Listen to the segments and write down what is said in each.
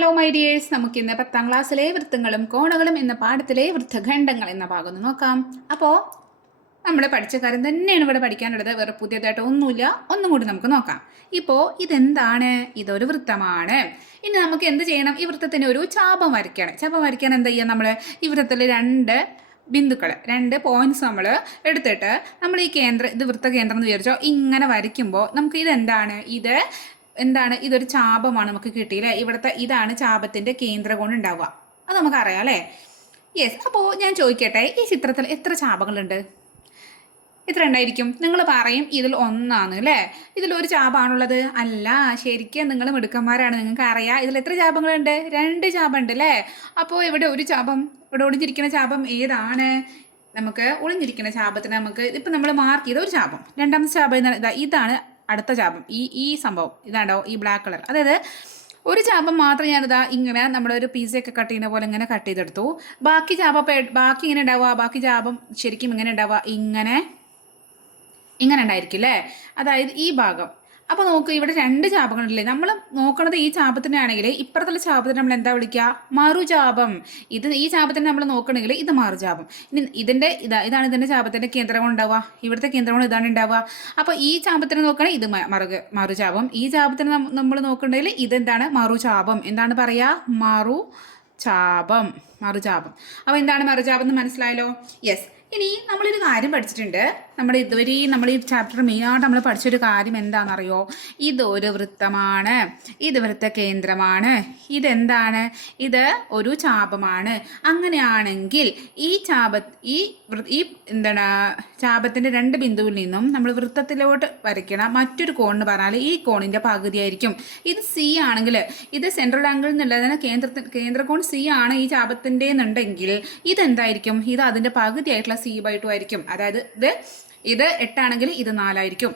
Hello my dears നമുക്ക് ഇന്ന് പത്താം ക്ലാസ്സിലെ വൃത്തങ്ങളും കോണുകളും എന്ന പാഠത്തിലെ വൃത്തഖണ്ഡങ്ങൾ എന്ന ഭാഗം നോക്കാം. അപ്പോൾ നമ്മൾ പഠിച്ച കാര്യം തന്നെയാണ് ഇവിടെ പഠിക്കാനുള്ളത്. വേറെ പുതിയതായിട്ട് ഒന്നുമില്ല. ഒന്നും കൂടി നമുക്ക് നോക്കാം. ഇപ്പോൾ ഇതെന്താണ്? ഇതൊരു വൃത്തമാണ്. ഇനി നമുക്ക് എന്ത് ചെയ്യണം? ഈ വൃത്തത്തിന് ഒരു ചാപം വരയ്ക്കണം. ചാപം വരയ്ക്കാൻ എന്താ ചെയ്യുക നമ്മൾ ഈ വൃത്തത്തിൽ രണ്ട് ബിന്ദുക്കൾ രണ്ട് പോയിന്റ്സ് നമ്മൾ എടുത്തിട്ട് നമ്മൾ ഈ കേന്ദ്ര ഇത് വൃത്ത കേന്ദ്രം എന്ന് വിചാരിച്ചോ ഇങ്ങനെ വരയ്ക്കുമ്പോൾ നമുക്ക് ഇതെന്താണ്? ഇത് എന്താണ്? ഇതൊരു ചാപമാണ് നമുക്ക് കിട്ടിയില്ലേ? ഇവിടുത്തെ ഇതാണ് ചാപത്തിന്റെ കേന്ദ്രകോൺ ഉണ്ടാവുക അത് നമുക്കറിയാം അല്ലേ? യെസ് അപ്പോൾ ഞാൻ ചോദിക്കട്ടെ ഈ ചിത്രത്തിൽ എത്ര ചാപങ്ങളുണ്ട് എത്ര ഉണ്ടായിരിക്കും? നിങ്ങൾ പറയും ഇതിൽ ഒന്നാണ് അല്ലേ? ഇതിൽ ഒരു ചാപാണുള്ളത്? അല്ല ശരിക്കും നിങ്ങൾ മിടുക്കന്മാരാണ് നിങ്ങൾക്ക് അറിയാം. ഇതിൽ എത്ര ചാപങ്ങളുണ്ട്? രണ്ട് ചാപമുണ്ട് അല്ലേ? അപ്പോൾ ഇവിടെ ഒരു ചാപം ഇവിടെ ഒളിഞ്ഞിരിക്കുന്ന ചാപം ഏതാണ്? നമുക്ക് ഒളിഞ്ഞിരിക്കുന്ന ചാപത്തിന് നമുക്ക് ഇപ്പം നമ്മൾ മാർക്ക് ചെയ്ത ഒരു ചാപം. രണ്ടാമത്തെ ചാപം ഇതാണ് അടുത്ത ചാപം. ഈ ഈ സംഭവം. ഇതാണ്ടോ ഈ ബ്ലാക്ക് കളർ അതായത് ഒരു ചാപം മാത്രം ഞാനിതാ ഇങ്ങനെ നമ്മുടെ ഒരു പീസയൊക്കെ കട്ട് ചെയ്യുന്ന പോലെ ഇങ്ങനെ കട്ട് ചെയ്തെടുത്തു. ബാക്കി ചാപം ബാക്കി ഇങ്ങനെ ഉണ്ടാവുക ബാക്കി ചാപം ശരിക്കും ഇങ്ങനെ ഉണ്ടാവുക ഇങ്ങനെ ഇങ്ങനെ ഉണ്ടായിരിക്കും അല്ലേ അതായത് ഈ ഭാഗം. അപ്പോൾ നോക്ക് ഇവിടെ രണ്ട് ചാപങ്ങളുണ്ടല്ലേ നമ്മൾ നോക്കണത് ഈ ചാപത്തിനെ ആണെങ്കിൽ ഇപ്പുറത്തുള്ള ചാപത്തിന് നമ്മൾ എന്താ വിളിക്കുക മറുചാപം. ഇത് ഈ ചാപത്തിന് നമ്മൾ നോക്കണമെങ്കിൽ ഇത് മറുചാപം. ഇനി ഇതിന്റെ ഇതാ ഇതാണ് ഇതിന്റെ ചാപത്തിന്റെ കേന്ദ്രം ഉണ്ടാവുക. ഇവിടുത്തെ കേന്ദ്രം ഇതാണ് ഉണ്ടാവുക. അപ്പോൾ ഈ ചാപത്തിന് നോക്കണേ ഇത് മറുക മറുചാപം. ഈ ചാപത്തിന് നമ്മൾ നോക്കണ്ടെങ്കിൽ ഇതെന്താണ് മറുചാപം എന്താണ്? പറയുക മറു ചാപം മറുചാപം. അപ്പോൾ എന്താണ് മറുചാപം എന്ന് മനസ്സിലായല്ലോ? യെസ് ഇനി നമ്മളൊരു കാര്യം പഠിച്ചിട്ടുണ്ട്. നമ്മൾ ഇതുവരെ നമ്മൾ ഈ ചാപ്റ്റർ മെയിനായിട്ട് നമ്മൾ പഠിച്ചൊരു കാര്യം എന്താണെന്നറിയോ? ഇതൊരു വൃത്തമാണ്. ഇത് വൃത്ത കേന്ദ്രമാണ്. ഇതെന്താണ്? ഇത് ഒരു ചാപമാണ്. അങ്ങനെയാണെങ്കിൽ ഈ ചാപ ഈ ഈ എന്താണ് ചാപത്തിന്റെ രണ്ട് ബിന്ദുവിൽ നിന്നും നമ്മൾ വൃത്തത്തിലോട്ട് വരയ്ക്കണ മറ്റൊരു കോൺ എന്ന് പറഞ്ഞാൽ ഈ കോണിന്റെ പകുതിയായിരിക്കും. ഇത് സി ആണെങ്കിൽ ഇത് സെൻട്രൽ ആംഗിൾ എന്നുള്ളതിന് കേന്ദ്ര കേന്ദ്രകോൺ സി ആണ് ഈ ചാപത്തിന്റെ എന്നുണ്ടെങ്കിൽ ഇതെന്തായിരിക്കും? ഇത് അതിന്റെ പകുതിയായിട്ടുള്ള സി ബൈ ടു ആയിരിക്കും അതായത് ഇത് ഇത് എട്ടാണെങ്കിൽ ഇത് നാലായിരിക്കും.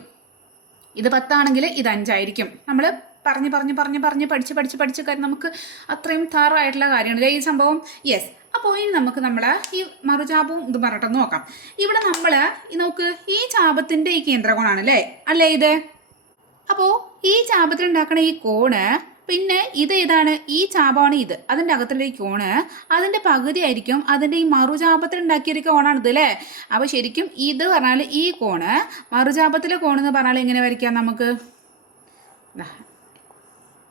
ഇത് പത്താണെങ്കിൽ ഇത് അഞ്ചായിരിക്കും. നമ്മൾ പറഞ്ഞ് പറഞ്ഞ് പറഞ്ഞ് പറഞ്ഞ് പഠിച്ച് പഠിച്ച് പഠിച്ച് കാര്യം നമുക്ക് അത്രയും താറായിട്ടുള്ള കാര്യമാണ്. ഈ സംഭവം യെസ് അപ്പോൾ ഇനി നമുക്ക് നമ്മൾ ഈ മറുചാപവും ഇത് പറഞ്ഞിട്ട് നോക്കാം. ഇവിടെ നമ്മൾ നോക്ക് ഈ ചാപത്തിന്റെ ഈ കേന്ദ്രകോണാണ് അല്ലേ? അല്ലേ ഇത്? അപ്പോൾ ഈ ചാപത്തിൽ ഉണ്ടാക്കുന്ന ഈ കോണ് പിന്നെ ഇത് ഏതാണ് ഈ ചാപമാണ് ഇത്. അതിന്റെ അകത്തുള്ള ഈ കോണ് അതിന്റെ പകുതി ആയിരിക്കും അതിന്റെ ഈ മറുചാപത്തിൽ ഉണ്ടാക്കിയൊരു കോണാണ് ഇത് അല്ലേ? അപ്പോൾ ശരിക്കും ഇത് പറഞ്ഞാൽ ഈ കോണ് മറുചാപത്തിലെ കോണെന്ന് പറഞ്ഞാൽ എങ്ങനെ വരയ്ക്കാം നമുക്ക്?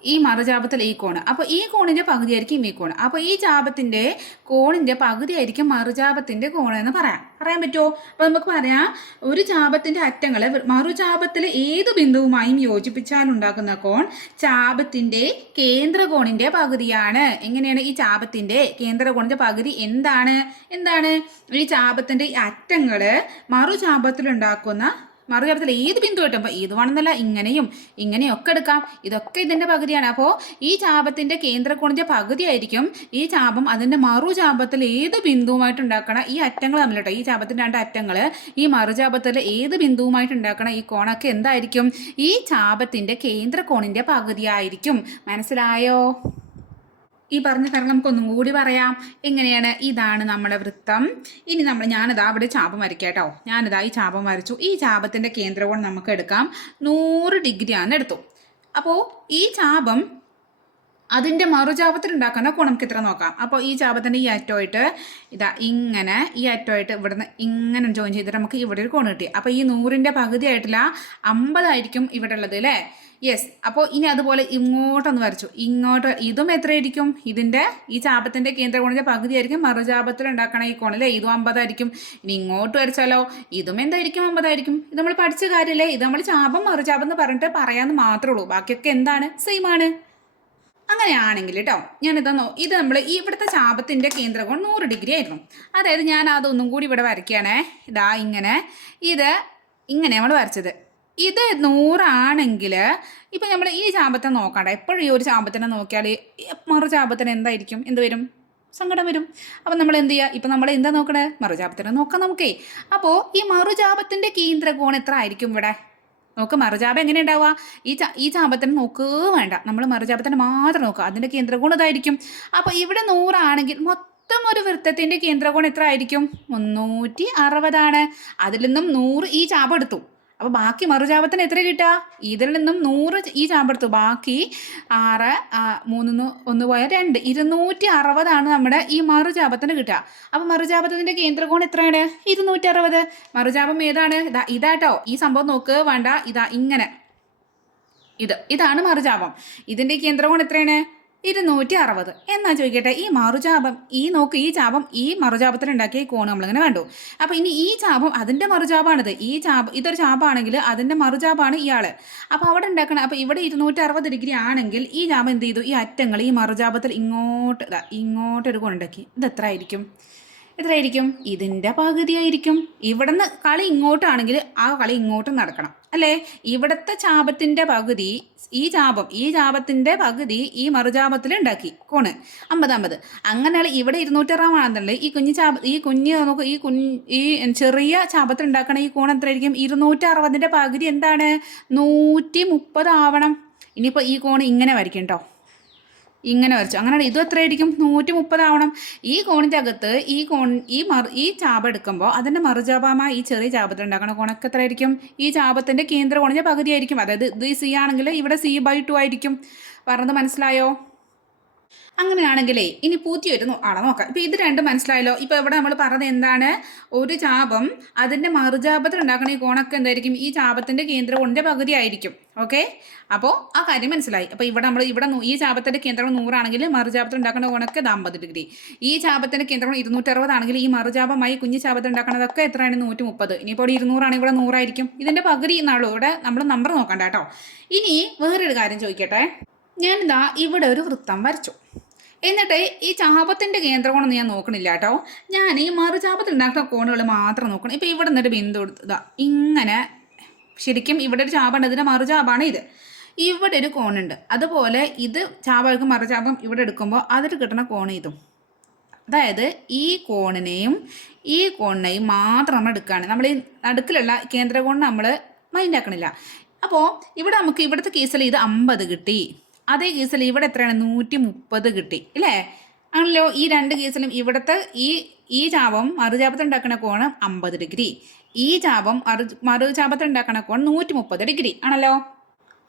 ഈ മറുചാപത്തിൽ ഈ കോണ്. അപ്പോൾ ഈ കോണിന്റെ പകുതിയായിരിക്കും ഈ കോണ്. അപ്പോൾ ഈ ചാപത്തിന്റെ കോണിന്റെ പകുതിയായിരിക്കും മറുചാപത്തിന്റെ കോണ് എന്ന് പറയാം. പറയാൻ പറ്റുമോ അപ്പോൾ നമുക്ക് പറയാം ഒരു ചാപത്തിന്റെ അറ്റങ്ങളെ മറുചാപത്തിലെ ഏത് ബിന്ദുവുമായും യോജിപ്പിച്ചാൽ ഉണ്ടാക്കുന്ന കോൺ ചാപത്തിന്റെ കേന്ദ്രകോണിന്റെ പകുതിയാണ്. എങ്ങനെയാണ് ഈ ചാപത്തിന്റെ കേന്ദ്രകോണിന്റെ പകുതി എന്താണ്? എന്താണ്? ഈ ചാപത്തിന്റെ അറ്റങ്ങൾ അറ്റങ്ങൾ മറുചാപത്തിലുണ്ടാക്കുന്ന മറുചാപത്തിൽ ഏത് ബിന്ദു കിട്ടും അപ്പോൾ ഇത് വേണമെന്നല്ല ഇങ്ങനെയും ഇങ്ങനെയൊക്കെ എടുക്കാം. ഇതൊക്കെ ഇതിന്റെ പകുതിയാണ്. അപ്പോൾ ഈ ചാപത്തിന്റെ കേന്ദ്രകോണിന്റെ പകുതിയായിരിക്കും ഈ ചാപം അതിന്റെ മറുചാപത്തിൽ ഏത് ബിന്ദുവുമായിട്ട് ഉണ്ടാക്കണ ഈ അറ്റങ്ങൾ തമ്മിൽ കേട്ടോ ഈ ചാപത്തിന്റെ രണ്ട് അറ്റങ്ങൾ ഈ മറുചാപത്തിൽ ഏത് ബിന്ദുവുമായിട്ട് ഉണ്ടാക്കണ ഈ കോണൊക്കെ എന്തായിരിക്കും? ഈ ചാപത്തിന്റെ കേന്ദ്രകോണിന്റെ പകുതിയായിരിക്കും. മനസ്സിലായോ? ഈ പറഞ്ഞ കാരണം നമുക്കൊന്നും കൂടി പറയാം. എങ്ങനെയാണ്? ഇതാണ് നമ്മുടെ വൃത്തം. ഇനി നമ്മൾ ഞാനിതാ അവിടെ ചാപം വരയ്ക്കാം കേട്ടോ ഞാനിതാ ഈ ചാപം വരച്ചു. ഈ ചാപത്തിന്റെ കേന്ദ്രകോൺ നമുക്ക് എടുക്കാം. നൂറ് ഡിഗ്രി ആണ് എടുത്തു. അപ്പോൾ ഈ ചാപം അതിന്റെ മറുചാപത്തിൽ ഉണ്ടാക്കുന്ന നമുക്ക് ഇത്ര നോക്കാം. അപ്പോൾ ഈ ചാപത്തിന്റെ ഈ അറ്റമായിട്ട് ഇതാ ഇങ്ങനെ ഈ അറ്റമായിട്ട് ഇവിടുന്ന് ഇങ്ങനെ ജോയിൻ ചെയ്തിട്ട് നമുക്ക് ഇവിടെ ഒരു കോൺ കിട്ടി. അപ്പോൾ ഈ നൂറിന്റെ പകുതി ആയിട്ടില്ല അമ്പതായിരിക്കും ഇവിടെ ഉള്ളത് അല്ലേ? യെസ് അപ്പോൾ ഇനി അതുപോലെ ഇങ്ങോട്ടൊന്ന് വരച്ചു. ഇങ്ങോട്ട് ഇതും എത്രയായിരിക്കും? ഇതിന്റെ ഈ ചാപത്തിന്റെ കേന്ദ്രകോണിന്റെ പകുതി ആയിരിക്കും മറുചാപത്തിൽ ഉണ്ടാക്കണ ഈ കോണല്ലേ ഇതും അമ്പതായിരിക്കും. ഇനി ഇങ്ങോട്ട് വരച്ചാലോ? ഇതും എന്തായിരിക്കും? അമ്പതായിരിക്കും. ഇത് നമ്മൾ പഠിച്ച കാര്യമല്ലേ ഇത് നമ്മൾ ചാപം മറുചാപം എന്ന് പറഞ്ഞിട്ട് പറയാമെന്ന് മാത്രമേ ഉള്ളൂ. ബാക്കിയൊക്കെ എന്താണ്? സെയിം ആണ്. അങ്ങനെയാണെങ്കിൽ കേട്ടോ ഞാൻ നോ ഇത് നമ്മൾ ഈ ഇവിടുത്തെ ചാപത്തിന്റെ കേന്ദ്രകോൺ നൂറ് ഡിഗ്രി ആയിരുന്നു. അതായത് ഞാൻ അതൊന്നും കൂടി ഇവിടെ വരയ്ക്കുകയാണേ. ഇതാ ഇങ്ങനെ. ഇത് ഇങ്ങനെ നമ്മൾ വരച്ചത്. ഇത് നൂറാണെങ്കിൽ ഇപ്പം നമ്മൾ ഈ ചാപത്തെ നോക്കണ്ട എപ്പോഴും ഈ ഒരു ചാപത്തിനെ നോക്കിയാൽ മറു ചാപത്തിന് എന്തായിരിക്കും? എന്ത് വരും? സങ്കടം വരും. അപ്പം നമ്മൾ എന്ത് ചെയ്യുക ഇപ്പം നമ്മൾ എന്താ നോക്കണേ? മറുചാപത്തിനെ നോക്കാം നമുക്കേ. അപ്പോൾ ഈ മറുചാപത്തിന്റെ കേന്ദ്രകോൺ എത്ര ആയിരിക്കും ഇവിടെ? നോക്ക് മറുചാപം എങ്ങനെ ഉണ്ടാവുക? ഈ ചാ ഈ ചാപത്തിന് നോക്കുക വേണ്ട. നമ്മൾ മറുചാപത്തിന് മാത്രം നോക്കുക. അതിന്റെ കേന്ദ്രകോൺ ഇതായിരിക്കും. അപ്പോൾ ഇവിടെ നൂറാണെങ്കിൽ മൊത്തം ഒരു വൃത്തത്തിന്റെ കേന്ദ്രകോൺ എത്ര ആയിരിക്കും? മുന്നൂറ്റി അറുപതാണ്. അതിൽ നിന്നും നൂറ് ഈ ചാപം എടുത്തു. അപ്പോൾ ബാക്കി മറുചാപത്തിന് എത്ര കിട്ടുക? ഇതിൽ നിന്നും നൂറ് ഈ ചാമ്പെടുത്തു ബാക്കി ആറ് മൂന്ന് ഒന്ന് പോയ രണ്ട്. ഇരുന്നൂറ്റി അറുപതാണ് നമ്മുടെ ഈ മറുചാപത്തിന് കിട്ടുക. അപ്പോൾ മറുചാപത്തിന്റെ കേന്ദ്രകോൺ എത്രയാണ്? ഇരുന്നൂറ്റി അറുപത്. മറുചാപം ഏതാണ്? ഇതാ ഇതാട്ടോ. ഈ സംഭവം നോക്ക്. വേണ്ട ഇതാ ഇങ്ങനെ. ഇത് ഇതാണ് മറുചാപം. ഇതിന്റെ കേന്ദ്രകോൺ എത്രയാണ്? ഇരുന്നൂറ്റി അറുപത് എന്നാ ചോദിക്കട്ടെ ഈ മറുചാപം ഈ നോക്ക് ഈ ചാപം ഈ മറുചാപത്തിൽ ഉണ്ടാക്കിയ കോൺ നമ്മളിങ്ങനെ കണ്ടു. അപ്പോൾ ഇനി ഈ ചാപം അതിന്റെ മറുചാപാണിത്. ഈ ചാപ ഇതൊരു ചാപാണെങ്കിൽ അതിന്റെ മറുചാപാണ് ഇയാൾ. അപ്പോൾ അവിടെ ഉണ്ടാക്കണം അപ്പോൾ ഇവിടെ ഇരുന്നൂറ്റി അറുപത് ഡിഗ്രി ആണെങ്കിൽ ഈ ചാപം എന്ത് ചെയ്തു? ഈ അറ്റങ്ങൾ ഈ മറുചാപത്തിൽ ഇങ്ങോട്ട് ഇങ്ങോട്ടൊരു കോൺ കൊണ്ടുണ്ടാക്കി ഇത് എത്ര ആയിരിക്കും? എത്രയായിരിക്കും? ഇതിന്റെ പകുതിയായിരിക്കും. ഇവിടുന്ന് കളി ഇങ്ങോട്ടാണെങ്കിൽ ആ കളി ഇങ്ങോട്ടും നടക്കണം. അല്ലേ? ഇവിടുത്തെ ചാപത്തിന്റെ പകുതി ഈ ചാപം ഈ ചാപത്തിന്റെ പകുതി ഈ മറുചാപത്തിൽ ഉണ്ടാക്കി. കോണ് അമ്പത് അമ്പത് അങ്ങനെയാണ് ഇവിടെ ഇരുന്നൂറ്ററുപതാണെന്നുള്ളത് ഈ കുഞ്ഞു ചാപ ഈ കുഞ്ഞ് നമുക്ക് ഈ ഈ ചെറിയ ചാപത്തിൽ ഉണ്ടാക്കണ ഈ കോൺ എത്രയായിരിക്കും? ഇരുന്നൂറ്റി അറുപതിന്റെ പകുതി എന്താണ്? നൂറ്റി മുപ്പത് ആവണം ഇനിയിപ്പോൾ ഈ കോൺ ഇങ്ങനെ വരയ്ക്കും കേട്ടോ ഇങ്ങനെ വരച്ചു. അങ്ങനെ ഇതും എത്രയായിരിക്കും നൂറ്റി മുപ്പതാവണം ഈ കോണിന്റെ അകത്ത് ഈ കോൺ ഈ മറു ഈ ചാപ എടുക്കുമ്പോൾ അതിന്റെ മറുചാപമായ ഈ ചെറിയ ചാപത്തിൽ ഉണ്ടാക്കണ കോണൊക്കെ എത്രയായിരിക്കും ഈ ചാപത്തിന്റെ കേന്ദ്ര കോണിന്റെ പകുതിയായിരിക്കും അതായത് ഇത് സി ആണെങ്കിൽ ഇവിടെ സി ബൈ ടു ആയിരിക്കും. പറഞ്ഞത് മനസ്സിലായോ? അങ്ങനെയാണെങ്കിലേ ഇനി പൂത്തി വരുന്നു ആളെ നോക്കാം. ഇപ്പൊ ഇത് രണ്ടും മനസ്സിലായല്ലോ. ഇപ്പൊ ഇവിടെ നമ്മൾ പറഞ്ഞത് എന്താണ്? ഒരു ചാപം അതിന്റെ മറുചാപത്തിൽ ഉണ്ടാക്കണ ഈ കോണൊക്കെ എന്തായിരിക്കും? ഈ ചാപത്തിന്റെ കേന്ദ്ര കോണിന്റെ പകുതി ആയിരിക്കും ഓക്കെ? അപ്പോൾ ആ കാര്യം മനസ്സിലായി. അപ്പോൾ ഇവിടെ നമ്മൾ ഇവിടെ ഈ ചാപത്തിന്റെ കേന്ദ്രം നൂറാണെങ്കിൽ മറുചാപത്തിൽ ഉണ്ടാക്കുന്ന കോണൊക്കെ അമ്പത് ഡിഗ്രി. ഈ ചാപത്തിന്റെ കേന്ദ്രം ഇരുന്നൂറ്ററുപതാണെങ്കിൽ ഈ മറുചാപമായി കുഞ്ഞു ചാപത്തിൽ ഉണ്ടാക്കുന്നതൊക്കെ എത്രയാണ്? നൂറ്റി മുപ്പത് ഇനിയിപ്പോൾ ഇവിടെ ഇരുന്നൂറാണെങ്കിൽ ഇവിടെ നൂറായിരിക്കും. ഇതിന്റെ പകുതി എന്നാളൂ ഇവിടെ നമ്മൾ നമ്പർ നോക്കണ്ട കേട്ടോ. ഇനി വേറൊരു കാര്യം ചോദിക്കട്ടെ? ഞാനിതാ ഇവിടെ ഒരു വൃത്തം വരച്ചു. എന്നിട്ട് ഈ ചാപത്തിന്റെ കേന്ദ്രകോണൊന്നും ഞാൻ നോക്കണില്ല കേട്ടോ. ഞാൻ ഈ മറുചാപത്തിൽ ഉണ്ടാക്കുന്ന കോണുകൾ മാത്രം നോക്കണം. ഇപ്പോൾ ഇവിടെ നിന്നൊരു ബിന്ദു എടുത്തതാ ഇങ്ങനെ ശരിക്കും ഇവിടെ ഒരു ചാപുണ്ട് ഇതിന്റെ മറുചാപാണ് ഇത്. ഇവിടെ ഒരു കോണുണ്ട്. അതുപോലെ ഇത് ചാപകൾക്ക് മറുചാപം ഇവിടെ എടുക്കുമ്പോൾ അതിൽ കിട്ടുന്ന കോണ് ഇതും. അതായത് ഈ കോണിനെയും ഈ കോണിനെയും മാത്രം നമ്മൾ എടുക്കുകയാണ്. നമ്മൾ ഈ നടുക്കിലുള്ള കേന്ദ്രകോണ് നമ്മൾ മൈൻഡ് ആക്കണില്ല. അപ്പോൾ ഇവിടെ നമുക്ക് ഇവിടുത്തെ കേസിൽ ഇത് അമ്പത് കിട്ടി. അതേ കേസിൽ ഇവിടെ എത്രയാണ്? നൂറ്റി മുപ്പത് കിട്ടി. ഇല്ലേ? ആണല്ലോ ഈ രണ്ട് കേസിലും ഇവിടുത്തെ ഈ ഈ ചാപം മറുചാപത്തിൽ കോണം അമ്പത് ഡിഗ്രി. ഈ ചാപം മറു മറുചാപത്തിൽ ഉണ്ടാക്കുന്ന കോൺ നൂറ്റി മുപ്പത് ഡിഗ്രി. ആണല്ലോ?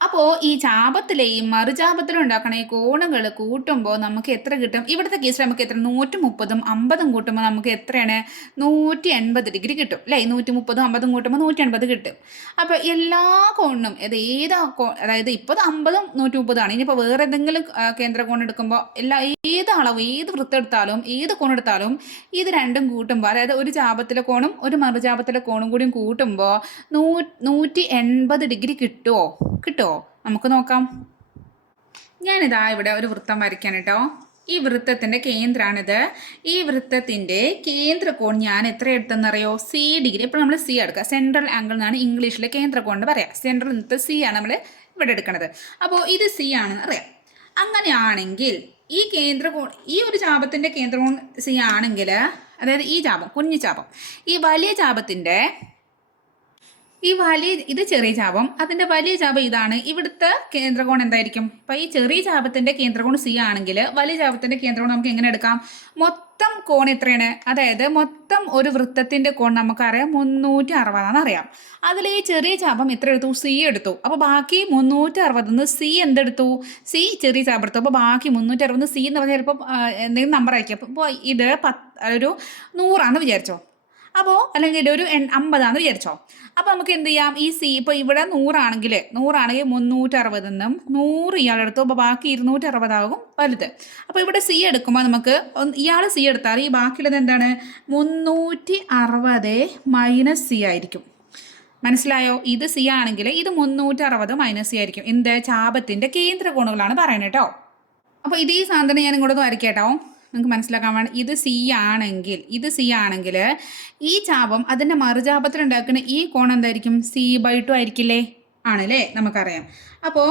അപ്പോൾ ഈ ചാപത്തിലെയും മറുചാപത്തിലും ഉണ്ടാക്കണ ഈ കോണുകൾ കൂട്ടുമ്പോൾ നമുക്ക് എത്ര കിട്ടും? ഇവിടുത്തെ കേസിൽ നമുക്ക് എത്ര? നൂറ്റി മുപ്പതും അമ്പതും കൂട്ടുമ്പോൾ നമുക്ക് എത്രയാണ്? നൂറ്റി എൺപത് ഡിഗ്രി കിട്ടും. അല്ലേ നൂറ്റി മുപ്പതും അമ്പതും കൂട്ടുമ്പോൾ നൂറ്റി എൺപത് കിട്ടും. അപ്പോൾ എല്ലാ കോണിനും ഏത് കോ അതായത് ഇപ്പോൾ അമ്പതും നൂറ്റി മുപ്പതാണ് ഇനിയിപ്പോൾ വേറെ എന്തെങ്കിലും കേന്ദ്ര കോൺ എടുക്കുമ്പോൾ എല്ലാ ഏത് അളവ് ഏത് വൃത്തെടുത്താലും ഏത് കോൺ എടുത്താലും ഇത് രണ്ടും കൂട്ടുമ്പോൾ അതായത് ഒരു ചാപത്തിലെ കോണും ഒരു മറുചാപത്തിലെ കോണും കൂടിയും കൂട്ടുമ്പോൾ നൂ നൂറ്റി എൺപത് ഡിഗ്രി കിട്ടുമോ കിട്ടുമോ നമുക്ക് നോക്കാം. ഞാനിതാ ഇവിടെ ഒരു വൃത്തം വരയ്ക്കാൻ കേട്ടോ ഈ വൃത്തത്തിന്റെ കേന്ദ്രമാണിത് ഈ വൃത്തത്തിന്റെ കേന്ദ്രകോൺ ഞാൻ എത്ര എടുത്തെന്നറിയോ? C degree. ഇപ്പോൾ നമ്മൾ സി എടുക്കുക. സെൻട്രൽ ആംഗിൾ എന്നാണ് ഇംഗ്ലീഷിൽ കേന്ദ്രകോൺ എന്ന് പറയാം. സെൻട്രൽ നിന്നിട്ട് സി ആണ് നമ്മൾ ഇവിടെ എടുക്കുന്നത് അപ്പോൾ ഇത് സി ആണെന്ന് അറിയാം. അങ്ങനെയാണെങ്കിൽ ഈ കേന്ദ്രകോൺ ഈ ഒരു ചാപത്തിന്റെ കേന്ദ്രകോൺ സി ആണെങ്കിൽ അതായത് ഈ ചാപം കുഞ്ഞു ചാപം ഈ വലിയ ചാപത്തിന്റെ ഈ വലിയ ഇത് ചെറിയ ചാപം. അതിന്റെ വലിയ ചാപം ഇതാണ്. ഇവിടുത്തെ കേന്ദ്രകോൺ എന്തായിരിക്കും? അപ്പോൾ ഈ ചെറിയ ചാപത്തിന്റെ കേന്ദ്രകോൺ സി ആണെങ്കിൽ വലിയ ചാപത്തിന്റെ കേന്ദ്രകോൺ നമുക്ക് എങ്ങനെ എടുക്കാം? മൊത്തം കോൺ എത്രയാണ്? അതായത് മൊത്തം ഒരു വൃത്തത്തിന്റെ കോൺ നമുക്കറിയാം മുന്നൂറ്റി അറുപതാണെന്ന് അറിയാം. അതിൽ ഈ ചെറിയ ചാപം എത്ര എടുത്തു? സി എടുത്തു. അപ്പോൾ ബാക്കി മുന്നൂറ്റി അറുപതിന്ന് സി എന്തെടുത്തു? സി ചെറിയ ചാപം എടുത്തു. അപ്പോൾ ബാക്കി മുന്നൂറ്റി അറുപത് സി എന്ന് പറഞ്ഞാൽ ചിലപ്പോൾ എന്തെങ്കിലും നമ്പർ ആയിരിക്കും. അപ്പോൾ ഇത് പത്ത് ഒരു നൂറാണെന്ന് വിചാരിച്ചോ. അപ്പോൾ അല്ലെങ്കിൽ ഒരു അമ്പതാണെന്ന് വിചാരിച്ചോ. അപ്പോൾ നമുക്ക് എന്ത് ചെയ്യാം? ഈ സി ഇപ്പോൾ ഇവിടെ നൂറാണെങ്കിൽ നൂറാണെങ്കിൽ മുന്നൂറ്റി നിന്നും നൂറ് ഇയാളെടുത്തു അപ്പോൾ ബാക്കി ഇരുന്നൂറ്ററുപതാകും വലുത്. അപ്പോൾ ഇവിടെ സി എടുക്കുമ്പോൾ നമുക്ക് ഇയാൾ സി എടുത്താൽ ഈ ബാക്കിയുള്ളത് എന്താണ്? മുന്നൂറ്റി അറുപത് മൈനസ് സി ആയിരിക്കും. മനസ്സിലായോ? ഇത് സി ആണെങ്കിൽ ഇത് മുന്നൂറ്റി അറുപത് മൈനസ് സി ആയിരിക്കും. എന്ത്? ചാപത്തിന്റെ കേന്ദ്ര കോണുകളാണ് പറയുന്നത് കേട്ടോ. അപ്പോൾ ഇതേ സാധനം ഞാൻ ഇങ്ങോട്ട് വരയ്ക്കാം കേട്ടോ. നിങ്ങൾക്ക് മനസ്സിലാക്കാൻ വേണം ഇത് സി ആണെങ്കിൽ ഇത് സി ആണെങ്കിൽ ഈ ചാപം അതിന്റെ മറുചാപത്തിൽ ഉണ്ടാക്കുന്ന ഈ കോൺ എന്തായിരിക്കും? സി ബൈ ടു ആയിരിക്കില്ലേ? ആണല്ലേ? നമുക്കറിയാം. അപ്പോൾ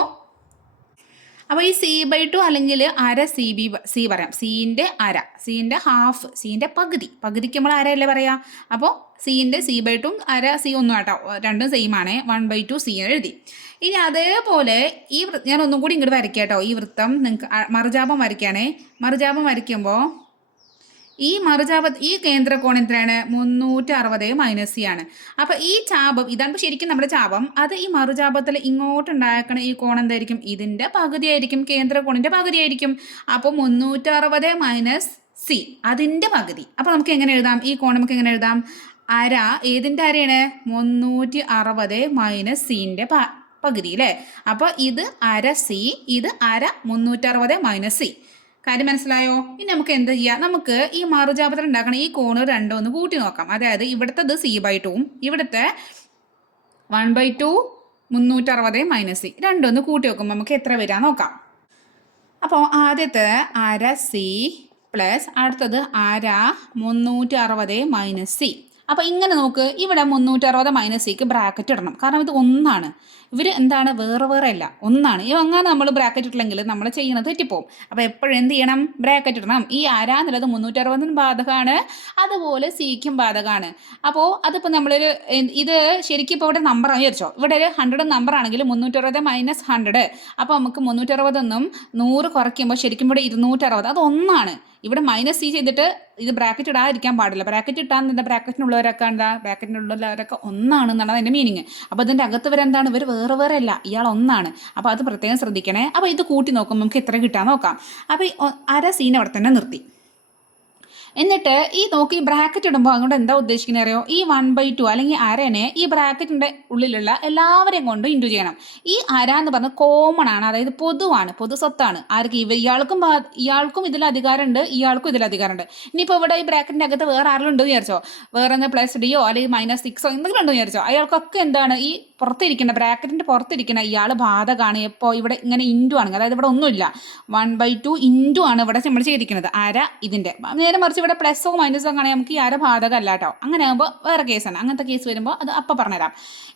അപ്പോൾ ഈ സി ബൈ ടു അല്ലെങ്കിൽ അര സി ബി സി പറയാം. സീന്റെ അര സീന്റെ ഹാഫ് സീന്റെ പകുതി. പകുതിക്ക് നമ്മൾ അരയല്ലേ പറയാം? അപ്പോൾ സീന്റെ സി ബൈ ടു അര സി ഒന്നും ആട്ടോ. രണ്ടും സെയിം ആണ്. വൺ ബൈ ടു സി എഴുതി. ഇനി അതേപോലെ ഈ ഞാൻ ഒന്നും കൂടി ഇങ്ങോട്ട് വരയ്ക്കാം കേട്ടോ. ഈ വൃത്തം നിങ്ങൾക്ക് മറുജാപം വരയ്ക്കുകയാണേ മറുജാപം വരയ്ക്കുമ്പോൾ ഈ മറുചാപ ഈ കേന്ദ്രകോൺ എത്രയാണ്? മുന്നൂറ്റി അറുപത് മൈനസ് സി ആണ്. അപ്പൊ ഈ ചാപം ഇതാണ് ശരിക്കും നമ്മുടെ ചാപം. അത് ഈ മറുചാപത്തിൽ ഇങ്ങോട്ട് ഉണ്ടാക്കണ ഈ കോൺ എന്തായിരിക്കും? ഇതിന്റെ പകുതിയായിരിക്കും. കേന്ദ്രകോണിന്റെ പകുതിയായിരിക്കും. അപ്പോൾ മുന്നൂറ്റി അറുപത് മൈനസ് സി അതിന്റെ പകുതി. അപ്പൊ നമുക്ക് എങ്ങനെ എഴുതാം? ഈ കോൺ നമുക്ക് എങ്ങനെ എഴുതാം? അര. ഏതിന്റെ അരയാണ്? മുന്നൂറ്റി അറുപത് മൈനസ് സിന്റെ പകുതി അല്ലേ അപ്പോൾ ഇത് അര സി ഇത് അര മുന്നൂറ്റി അറുപത് മൈനസ് സി കാര്യം മനസ്സിലായോ? ഇനി നമുക്ക് എന്ത് ചെയ്യാം? നമുക്ക് ഈ മാറുജാപത്രം ഉണ്ടാക്കണ ഈ കോണ് രണ്ടോ ഒന്ന് കൂട്ടി നോക്കാം. അതായത് ഇവിടുത്തത് സി ബൈ ടൂ ഇവിടുത്തെ വൺ ബൈ ടു മുന്നൂറ്ററുപത് മൈനസ് സി രണ്ടൊന്ന് കൂട്ടി നോക്കുമ്പോൾ നമുക്ക് എത്ര വരാൻ നോക്കാം. അപ്പോൾ ആദ്യത്തെ അര സി പ്ലസ് അടുത്തത് അര മുന്നൂറ്റി അറുപത് മൈനസ് സി അപ്പോൾ ഇങ്ങനെ നോക്ക് ഇവിടെ മുന്നൂറ്റി അറുപത് മൈനസ് സിക്ക് ബ്രാക്കറ്റ് ഇടണം. കാരണം ഇത് ഒന്നാണ്. ഇവർ എന്താണ്? വേറെ വേറെ അല്ല. ഒന്നാണ്. ഈ അങ്ങനെ നമ്മൾ ബ്രാക്കറ്റ് ഇട്ടില്ലെങ്കിൽ നമ്മൾ ചെയ്യുന്നത് തെറ്റിപ്പോവും. അപ്പോൾ എപ്പോഴും എന്ത് ചെയ്യണം? ബ്രാക്കറ്റ് ഇടണം. ഈ ആരാന്നുള്ളത് മുന്നൂറ്റി അറുപതും ബാധകമാണ് അതുപോലെ സിക്കും ബാധകമാണ് അപ്പോൾ അതിപ്പോൾ നമ്മളൊരു ഇത് ശരിക്കും ഇപ്പോൾ ഇവിടെ നമ്പർ വിചാരിച്ചോ? ഇവിടെ ഒരു ഹൺഡ്രഡ് നമ്പർ ആണെങ്കിൽ മുന്നൂറ്റി അറുപത് മൈനസ് ഹൺഡ്രഡ് അപ്പോൾ നമുക്ക് മുന്നൂറ്റി അറുപതൊന്നും നൂറ് കുറയ്ക്കുമ്പോൾ ശരിക്കും ഇവിടെ ഇരുന്നൂറ്റി അറുപത് അത് ഒന്നാണ് ഇവിടെ മൈനസ് സി ചെയ്തിട്ട് ഇത് ബ്രാക്കറ്റ് ഇടാതിരിക്കാൻ പാടില്ല. ബ്രാക്കറ്റ് ഇട്ടാൽ എന്താ? ബ്രാക്കറ്റിനുള്ളവരൊക്കെ എന്താ? ബ്രാക്കറ്റിനുള്ളവരൊക്കെ ഒന്നാണ് എന്നാണ് അതിന്റെ മീനിങ് അപ്പോൾ അതിന്റെ അകത്ത് വരെ എന്താണ് ഇവർ വേറെ വേറെ അല്ല. ഇയാൾ ഒന്നാണ്. അപ്പോൾ അത് പ്രത്യേകം ശ്രദ്ധിക്കണേ. അപ്പോൾ ഇത് കൂട്ടി നോക്കുമ്പോൾ നമുക്ക് എത്ര കിട്ടാൻ നോക്കാം. അപ്പോൾ അര സീൻ അവിടെ തന്നെ നിർത്തി. എന്നിട്ട് ഈ നോക്കി ബ്രാക്കറ്റ് ഇടുമ്പോൾ അങ്ങോട്ട് എന്താ ഉദ്ദേശിക്കുന്നത് അറിയോ? ഈ വൺ ബൈ ടു അല്ലെങ്കിൽ അരനെ ഈ ബ്രാക്കറ്റിന്റെ ഉള്ളിലുള്ള എല്ലാവരെയും കൊണ്ട് ഇന്റു ചെയ്യണം. ഈ അര എന്ന് പറഞ്ഞ കോമൺ ആണ് അതായത് പൊതുവാണ് പൊതു സ്വത്താണ്. ആർക്ക്? ഇവ ഇയാൾക്കും ഇയാൾക്കും ഇതിൽ അധികാരമുണ്ട് ഇയാൾക്കും ഇതിൽ അധികാരമുണ്ട്. ഇനിയിപ്പോൾ ഇവിടെ ഈ ബ്രാക്കറ്റിന്റെ അകത്ത് വേറെ ആരെങ്കിലും ഉണ്ടെന്ന് വിചാരിച്ചോ? വേറെ എന്താ പ്ലസ് ഡിയോ അല്ലെങ്കിൽ മൈനസ് സിക്സോ എന്തെങ്കിലും ഉണ്ടെന്ന് വിചാരിച്ചോ? അയാൾക്കൊക്കെ എന്താണ് ഈ പുറത്തിരിക്കുന്ന ബ്രാക്കറ്റിന്റെ പുറത്തിരിക്കുന്ന ഇയാൾ ബാധ കാണിയപ്പോൾ ഇവിടെ ഇങ്ങനെ ഇന്റു ആണ്. അതായത് ഇവിടെ ഒന്നുമില്ല. വൺ ബൈ ടു ഇന്റു ആണ് ഇവിടെ നമ്മൾ ചെയ്തിരിക്കുന്നത്. അര ഇതിന്റെ നേരെ മറിച്ച് ഇവിടെ പ്ലസോ മൈനസോ കാണാൻ നമുക്ക് ഈ അര ബാധകമല്ല കേട്ടോ അങ്ങനെ ആകുമ്പോൾ വേറെ കേസാണ് അങ്ങനത്തെ കേസ് വരുമ്പോൾ അത് അപ്പം പറഞ്ഞുതരാം.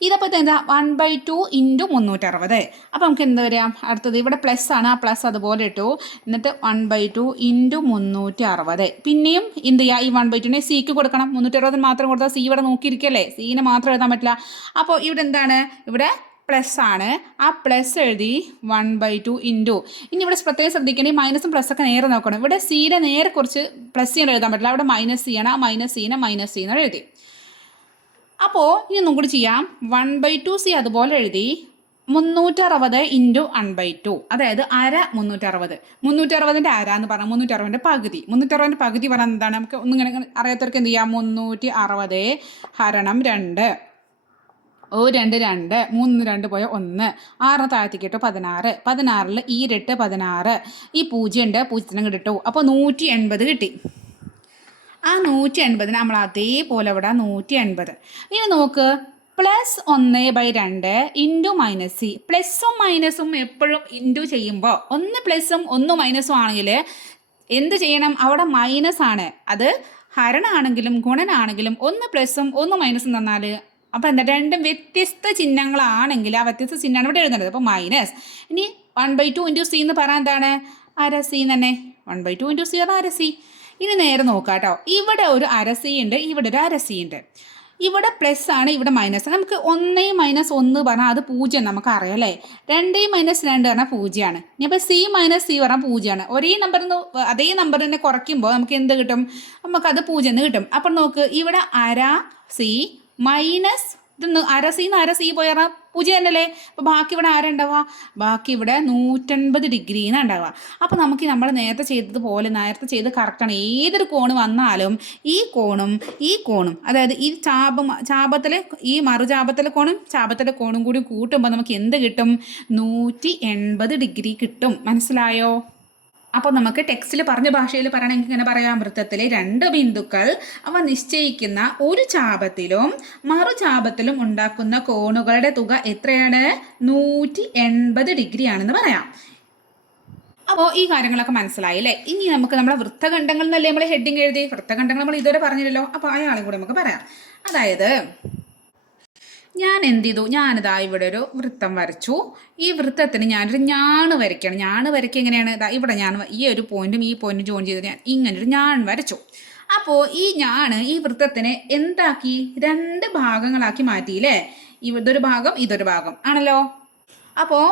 ഇതപ്പോൾ എന്താ? വൺ ബൈ ടു ഇന്റു മുന്നൂറ്ററുപത്. അപ്പോൾ നമുക്ക് എന്ത് വരാം അടുത്തത് ഇവിടെ പ്ലസ് ആണ്. ആ പ്ലസ് അതുപോലെ ഇട്ടു. എന്നിട്ട് വൺ ബൈ ടു ഇന്റു മുന്നൂറ്റി അറുപത് പിന്നെയും എന്ത് ചെയ്യുക? ഈ വൺ ബൈ ടുനെ സിക്ക് കൊടുക്കണം. മുന്നൂറ്ററുപതിന് മാത്രം കൊടുത്താൽ സി ഇവിടെ നോക്കിയിരിക്കല്ലേ? സീനെ മാത്രം എഴുതാൻ പറ്റില്ല. അപ്പോൾ ഇവിടെ എന്താണ്? ഇവിടെ പ്ലസ് ആണ്. ആ പ്ലസ് എഴുതി വൺ ബൈ ടു ഇന്റു ഇനി ഇവിടെ പ്രത്യേകം ശ്രദ്ധിക്കേണ്ടി മൈനസും പ്ലസ് ഒക്കെ നേരെ നോക്കണം. ഇവിടെ സീനെ നേരെ കുറച്ച് പ്ലസ് ചെയ്യണം എഴുതാൻ പറ്റില്ല. അവിടെ മൈനസ് ചെയ്യണം. ആ മൈനസ് സീനെ മൈനസ് സീനെ എഴുതി. അപ്പോൾ ഇനി ഒന്നും കൂടി ചെയ്യാം. വൺ ബൈ ടു സി അതുപോലെ എഴുതി. മുന്നൂറ്ററുപത് ഇന്റു വൺ ബൈ ടു അതായത് അര മുന്നൂറ്ററുപത്. മുന്നൂറ്ററുപതിന്റെ അര എന്ന് പറഞ്ഞാൽ മുന്നൂറ്ററുപതിന്റെ പകുതി. മുന്നൂറ്ററുപതിന്റെ പകുതി പറഞ്ഞാൽ എന്താണ്? നമുക്ക് ഒന്നും ഇങ്ങനെ അറിയാത്തവർക്ക് എന്ത് ചെയ്യാം? മുന്നൂറ്റി അറുപത് ഹരണം രണ്ട്. ഓ രണ്ട് രണ്ട് മൂന്ന് രണ്ട് പോയ ഒന്ന് ആറ് താഴത്തേക്ക് ഇട്ടു പതിനാറ് പതിനാറിൽ ഈ ഇരട്ട് പതിനാറ് ഈ പൂജ്യം ഉണ്ട് പൂജ്യത്തിനും കിട്ടു അപ്പോൾ നൂറ്റി എൺപത് കിട്ടി. ആ നൂറ്റി എൺപതിന് നമ്മൾ അതേപോലെ ഇവിടെ നൂറ്റി എൺപത്. ഇനി നോക്ക് പ്ലസ് ഒന്ന് ബൈ രണ്ട് ഇന്റു മൈനസ് സി പ്ലസും മൈനസും എപ്പോഴും ഇന്റു ചെയ്യുമ്പോൾ ഒന്ന് പ്ലസും ഒന്ന് മൈനസും ആണെങ്കിൽ എന്ത് ചെയ്യണം? അവിടെ മൈനസ് ആണ്. അത് ഹരണാണെങ്കിലും ഗുണനാണെങ്കിലും ഒന്ന് പ്ലസും ഒന്ന് മൈനസും തന്നാൽ അപ്പോൾ എന്താ രണ്ടും വ്യത്യസ്ത ചിഹ്നങ്ങളാണെങ്കിൽ ആ വ്യത്യസ്ത ചിഹ്നമാണ് ഇവിടെ എഴുതുന്നത്. അപ്പോൾ മൈനസ് ഇനി one by two into C എന്ന് പറയാൻ എന്താണ്? അര സി തന്നെ. One by two into C അത് അര സി ഇനി നേരെ നോക്കാം കേട്ടോ ഇവിടെ ഒരു അര സി ഉണ്ട് ഇവിടെ ഒരു അര സി ഉണ്ട്. ഇവിടെ പ്ലസ് ആണ് ഇവിടെ മൈനസ് നമുക്ക് ഒന്നേ മൈനസ് ഒന്ന് പറഞ്ഞാൽ അത് പൂജ്യം നമുക്ക് അറിയാം അല്ലേ? രണ്ടേ മൈനസ് രണ്ട് പറഞ്ഞാൽ പൂജ്യമാണ്. ഇനിയിപ്പോൾ സി മൈനസ് സി പറഞ്ഞാൽ പൂജ്യമാണ്. ഒരേ നമ്പർ എന്ന് അതേ നമ്പർ തന്നെ കുറയ്ക്കുമ്പോൾ നമുക്ക് എന്ത് കിട്ടും? നമുക്കത് പൂജ്യം എന്ന് കിട്ടും. അപ്പം നോക്ക് ഇവിടെ അര സി മൈനസ് ഇതൊന്ന് അരസിന്ന് അരസി പോയി പറഞ്ഞാൽ പൂജ്യം തന്നെയല്ലേ അപ്പോൾ ബാക്കി ഇവിടെ ആരുണ്ടാവുക ബാക്കി ഇവിടെ നൂറ്റൻപത് ഡിഗ്രിന്ന് ഉണ്ടാവുക അപ്പോൾ നമുക്ക് നമ്മൾ നേരത്തെ ചെയ്തതുപോലെ നേരത്തെ ചെയ്ത് കറക്റ്റാണ് ഏതൊരു കോണ് വന്നാലും ഈ കോണും ഈ കോണും അതായത് ഈ ചാപം ചാപത്തിലെ ഈ മറുചാപത്തിലെ കോണും ചാപത്തിലെ കോണും കൂടി കൂട്ടുമ്പോൾ നമുക്ക് എന്ത് കിട്ടും? നൂറ്റി എൺപത് ഡിഗ്രി കിട്ടും. മനസ്സിലായോ? അപ്പോൾ നമുക്ക് ടെക്സ്റ്റിൽ പറഞ്ഞ ഭാഷയിൽ പറയണമെങ്കിൽ ഇങ്ങനെ പറയാം. വൃത്തത്തിലെ രണ്ട് ബിന്ദുക്കൾ അവ നിശ്ചയിക്കുന്ന ഒരു ചാപത്തിലും മറുചാപത്തിലും ഉണ്ടാക്കുന്ന കോണുകളുടെ തുക എത്രയാണ്? നൂറ്റി എൺപത് ഡിഗ്രി ആണെന്ന് പറയാം. അപ്പോൾ ഈ കാര്യങ്ങളൊക്കെ മനസ്സിലായി അല്ലേ? ഇനി നമുക്ക് നമ്മുടെ വൃത്തഖണ്ഡങ്ങൾ എന്നല്ലേ നമ്മൾ ഹെഡിങ് എഴുതി? വൃത്തഖണ്ഡങ്ങൾ നമ്മൾ ഇതുവരെ പറഞ്ഞില്ലല്ലോ. അപ്പോൾ അയാളെ കൂടി നമുക്ക് പറയാം. അതായത് ഞാൻ എന്ത് ചെയ്തു? ഞാനിതാ ഇവിടെ ഒരു വൃത്തം വരച്ചു. ഈ വൃത്തത്തിന് ഞാനൊരു ഞാണ് വരയ്ക്കണം. ഞാണ് വരയ്ക്കുക എങ്ങനെയാണ്? ഇതാ ഇവിടെ ഞാൻ ഈ ഒരു പോയിന്റും ഈ പോയിന്റും ജോയിൻ ചെയ്ത് ഞാൻ ഇങ്ങനൊരു ഞാൻ വരച്ചു. അപ്പോൾ ഈ ഞാണ് ഈ വൃത്തത്തിനെ എന്താക്കി? രണ്ട് ഭാഗങ്ങളാക്കി മാറ്റിയില്ലേ? ഇതൊരു ഭാഗം ഇതൊരു ഭാഗം. ആണല്ലോ? അപ്പോൾ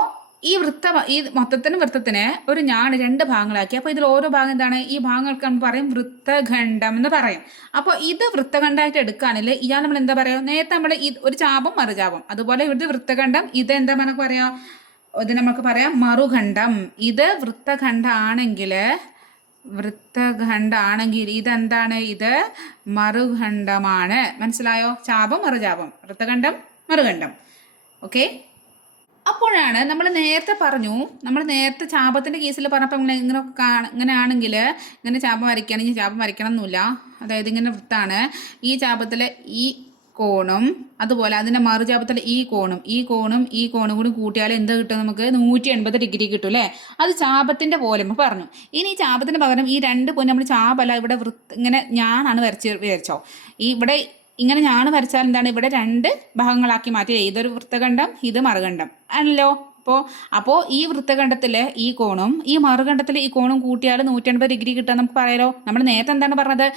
ഈ വൃത്ത ഈ മൊത്തത്തിന് വൃത്തത്തിന് ഒരു ഞാൻ രണ്ട് ഭാഗങ്ങളാക്കി. അപ്പോൾ ഇതിൽ ഓരോ ഭാഗം എന്താണ്? ഈ ഭാഗങ്ങൾക്ക് നമ്മൾ പറയും വൃത്തഖണ്ഡം എന്ന് പറയും. അപ്പോൾ ഇത് വൃത്തഖണ്ഡമായിട്ട് എടുക്കുകയാണെങ്കിൽ ഇയാൾ നമ്മൾ എന്താ പറയുക? നേരത്തെ നമ്മൾ ഈ ഒരു ചാപം മറുചാപം. അതുപോലെ ഇത് വൃത്തഖണ്ഡം ഇത് എന്താ നമുക്ക് പറയാം? ഇത് നമുക്ക് പറയാം മറുഖണ്ഡം. ഇത് വൃത്തഖണ്ഡമാണെങ്കിൽ വൃത്തഖണ്ഡാണെങ്കിൽ ഇതെന്താണ്? ഇത് മറുഖണ്ഡമാണ്. മനസ്സിലായോ? ചാപം മറുചാപം. വൃത്തഖണ്ഡം മറുഖണ്ഡം. ഓക്കെ? അപ്പോഴാണ് നമ്മൾ നേരത്തെ പറഞ്ഞു നമ്മൾ നേരത്തെ ചാപത്തിന്റെ കേസിൽ പറഞ്ഞപ്പോൾ ഇങ്ങനെ ഇങ്ങനെ ഇങ്ങനെ ആണെങ്കിൽ ഇങ്ങനെ ചാപം വരയ്ക്കുകയാണെങ്കിൽ ചാപം വരയ്ക്കണം എന്നില്ല അതായത് ഇങ്ങനെ വൃത്താണ്. ഈ ചാപത്തിലെ ഈ കോണും അതുപോലെ അതിന്റെ മറുചാപത്തിലെ ഈ കോണും ഈ കോണും ഈ കോണും കൂടി കൂട്ടിയാൽ എന്ത് കിട്ടും നമുക്ക്? നൂറ്റി എൺപത് ഡിഗ്രി കിട്ടും അല്ലേ? അത് ചാപത്തിന്റെ പോലെ നമ്മൾ പറഞ്ഞു. ഇനി ഈ ചാപത്തിന് പകരം ഈ രണ്ട് പോയിന്റ് നമ്മൾ ചാപല്ല ഇവിടെ വൃത്ത് ഇങ്ങനെ ഞാനാണ് വരച്ച് വിചാരിച്ചോ. ഈ ഇവിടെ ഇങ്ങനെ ഞാൻ വരച്ചാൽ എന്താണ് ഇവിടെ രണ്ട് ഭാഗങ്ങളാക്കി മാറ്റി. ഇതൊരു വൃത്തഖണ്ഡം? ഇത് മറുകണ്ഡം ആണല്ലോ? അപ്പോൾ അപ്പോൾ ഈ വൃത്തഖണ്ഡത്തിലെ ഈ കോണും ഈ മറുകണ്ഡത്തിലെ ഈ കോണും കൂട്ടിയാൽ നൂറ്റൻപത് ഡിഗ്രി കിട്ടാൻ നമുക്ക് പറയാലോ? നമ്മൾ നേരത്തെ എന്താണ് പറഞ്ഞത്?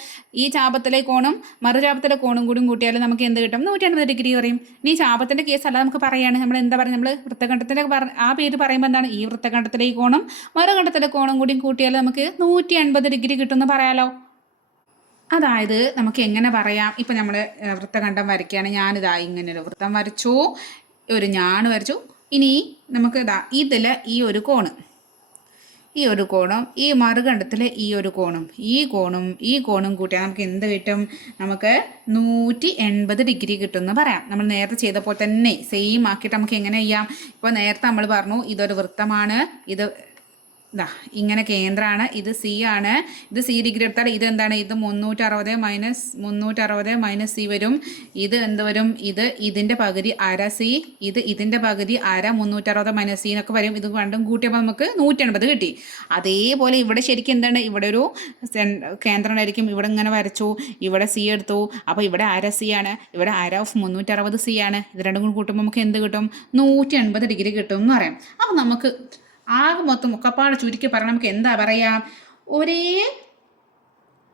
ഈ ചാപത്തിലെ കോണും മറുചാപത്തിലെ കോണും കൂടി കൂട്ടിയാൽ നമുക്ക് എന്ത് കിട്ടും? നൂറ്റൻപത് ഡിഗ്രി പറയും. ഇനി ചാപത്തിന്റെ കേസ് അല്ല നമുക്ക് പറയാണ്. നമ്മൾ എന്താ പറയുക നമ്മൾ വൃത്തഖണ്ഡത്തിന്റെ ആ പേര് പറയുമ്പോൾ എന്താണ്? ഈ വൃത്തഖണ്ഡത്തിലെ ഈ കോണും മറുകണ്ഡത്തിലെ കോണും കൂടി കൂട്ടിയാൽ നമുക്ക് നൂറ്റി എൺപത് ഡിഗ്രി കിട്ടുമെന്ന് പറയാലോ? അതായത് നമുക്ക് എങ്ങനെ പറയാം? ഇപ്പം നമ്മൾ വൃത്തഖണ്ഡം വരയ്ക്കുകയാണ് ഞാനിതാ ഇങ്ങനെ ഒരു വൃത്തം വരച്ചു ഒരു ഞാൻ വരച്ചു. ഇനി നമുക്ക് ഇതാ ഇതിൽ ഈ ഒരു കോണ്. ഈ ഒരു കോണും ഈ മറുകണ്ഡത്തിൽ ഈ ഒരു കോണും ഈ കോണും ഈ കോണും കൂട്ടിയാൽ നമുക്ക് എന്ത് കിട്ടും? നമുക്ക് നൂറ്റി എൺപത് ഡിഗ്രി കിട്ടുമെന്ന് പറയാം. നമ്മൾ നേരത്തെ ചെയ്ത പോലെ തന്നെ സെയിം ആക്കിയിട്ട് നമുക്ക് എങ്ങനെ ചെയ്യാം? ഇപ്പോൾ നേരത്തെ നമ്മൾ പറഞ്ഞു ഇതൊരു വൃത്തമാണ് ഇത് ഇതാ ഇങ്ങനെ കേന്ദ്രമാണ് ഇത് സി ആണ്. ഇത് സി ഡിഗ്രി എടുത്താൽ ഇത് എന്താണ്? ഇത് മുന്നൂറ്ററുപത് മൈനസ് മുന്നൂറ്ററുപത് മൈനസ് സി വരും. ഇത് എന്ത് വരും? ഇത് ഇതിന്റെ പകുതി അര സി ഇത് ഇതിന്റെ പകുതി അര മുന്നൂറ്ററുപത് മൈനസ് സി എന്നൊക്കെ വരും. ഇത് രണ്ടും കൂട്ടിയപ്പോൾ നമുക്ക് നൂറ്റി എൺപത് കിട്ടി. അതേപോലെ ഇവിടെ ശരിക്കും എന്താണ്? ഇവിടെ ഒരു കേന്ദ്രമായിരിക്കും ഇവിടെ ഇങ്ങനെ വരച്ചു. ഇവിടെ സി എടുത്തു. അപ്പോൾ ഇവിടെ അര സി ആണ്. ഇവിടെ അര ഓഫ് മുന്നൂറ്ററുപത് സി ആണ്. ഇത് രണ്ടും കൂടി കൂട്ടുമ്പോൾ നമുക്ക് എന്ത് കിട്ടും? നൂറ്റി എൺപത് ഡിഗ്രി കിട്ടും എന്ന് പറയാം. അപ്പോൾ നമുക്ക് ആകെ മൊത്തം മുക്കപ്പാട് ചുരുക്കി പറഞ്ഞാൽ നമുക്ക് എന്താ പറയാം? ഒരേ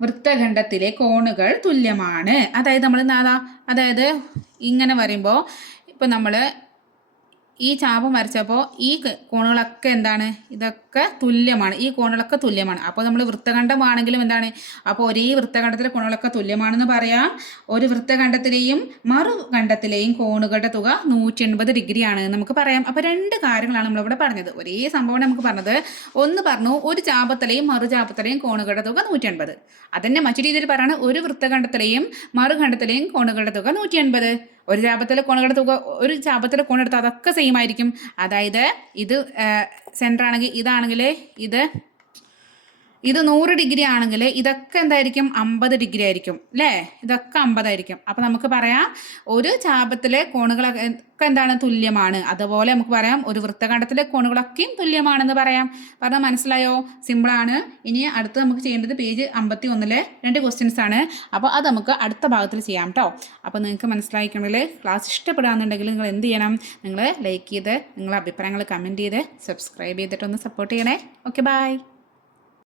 വൃത്തഖണ്ഡത്തിലെ കോണുകൾ തുല്യമാണ്. അതായത് നമ്മൾ എന്താ അതായത് ഇങ്ങനെ പറയുമ്പോൾ ഇപ്പം നമ്മൾ ഈ ചാപം വരച്ചപ്പോൾ ഈ കോണുകളൊക്കെ എന്താണ്? ഇതൊക്കെ തുല്യമാണ്. ഈ കോണുകളൊക്കെ തുല്യമാണ്. അപ്പോൾ നമ്മൾ വൃത്തഖണ്ഡമാണെങ്കിലും എന്താണ്? അപ്പോൾ ഒരേ വൃത്തഖണ്ഡത്തിലെ കോണുകളൊക്കെ തുല്യമാണെന്ന് പറയാം. ഒരു വൃത്തഖണ്ഡത്തിലെയും മറുഖണ്ഡത്തിലെയും കോണുകളുടെ തുക നൂറ്റി എൺപത് ഡിഗ്രിയാണ് നമുക്ക് പറയാം. അപ്പോൾ രണ്ട് കാര്യങ്ങളാണ് നമ്മളിവിടെ പറഞ്ഞത്. ഒരേ സംഭവം നമുക്ക് പറഞ്ഞത്. ഒന്ന് പറഞ്ഞു ഒരു ചാപത്തിലെയും മറുചാപത്തിലെയും കോണുകളുടെ തുക നൂറ്റി എൺപത് അതന്നെ മറ്റു രീതിയിൽ പറയാണ് ഒരു വൃത്തഖണ്ഡത്തിലെയും മറുഖണ്ഡത്തിലെയും കോണുകളുടെ തുക നൂറ്റി എൺപത് ഒരു ചാപത്തിലെ കോണുകളുടെ തുക ഒരു ചാപത്തിലെ കോണെടുത്ത് അതൊക്കെ സെയിം ആയിരിക്കും. അതായത് ഇത് സെന്റർ ആണെങ്കിൽ ഇതാണെങ്കിൽ ഇത് ഇത് നൂറ് ഡിഗ്രി ആണെങ്കിൽ ഇതൊക്കെ എന്തായിരിക്കും? അമ്പത് ഡിഗ്രി ആയിരിക്കും അല്ലേ ഇതൊക്കെ അമ്പതായിരിക്കും അപ്പം നമുക്ക് പറയാം ഒരു ചാപത്തിലെ കോണുകളൊക്കെ എന്താണ് തുല്യമാണ്? അതുപോലെ നമുക്ക് പറയാം ഒരു വൃത്തകണ്ഠത്തിലെ കോണുകളൊക്കെയും തുല്യമാണെന്ന് പറയാം. പറഞ്ഞാൽ മനസ്സിലായോ? സിമ്പിളാണ് ഇനി അടുത്ത് നമുക്ക് ചെയ്യേണ്ടത് പേജ് അമ്പത്തി ഒന്നിലെ രണ്ട് ക്വസ്റ്റ്യൻസ് ആണ്. അപ്പോൾ അത് നമുക്ക് അടുത്ത ഭാഗത്തിൽ ചെയ്യാം കേട്ടോ അപ്പോൾ നിങ്ങൾക്ക് മനസ്സിലായിക്കണമെങ്കിൽ ക്ലാസ് ഇഷ്ടപ്പെടാന്നുണ്ടെങ്കിൽ നിങ്ങൾ എന്ത് ചെയ്യണം? നിങ്ങൾ ലൈക്ക് ചെയ്ത് നിങ്ങളുടെ അഭിപ്രായങ്ങൾ കമന്റ് ചെയ്ത് സബ്സ്ക്രൈബ് ചെയ്തിട്ടൊന്ന് സപ്പോർട്ട് ചെയ്യണേ. Okay bye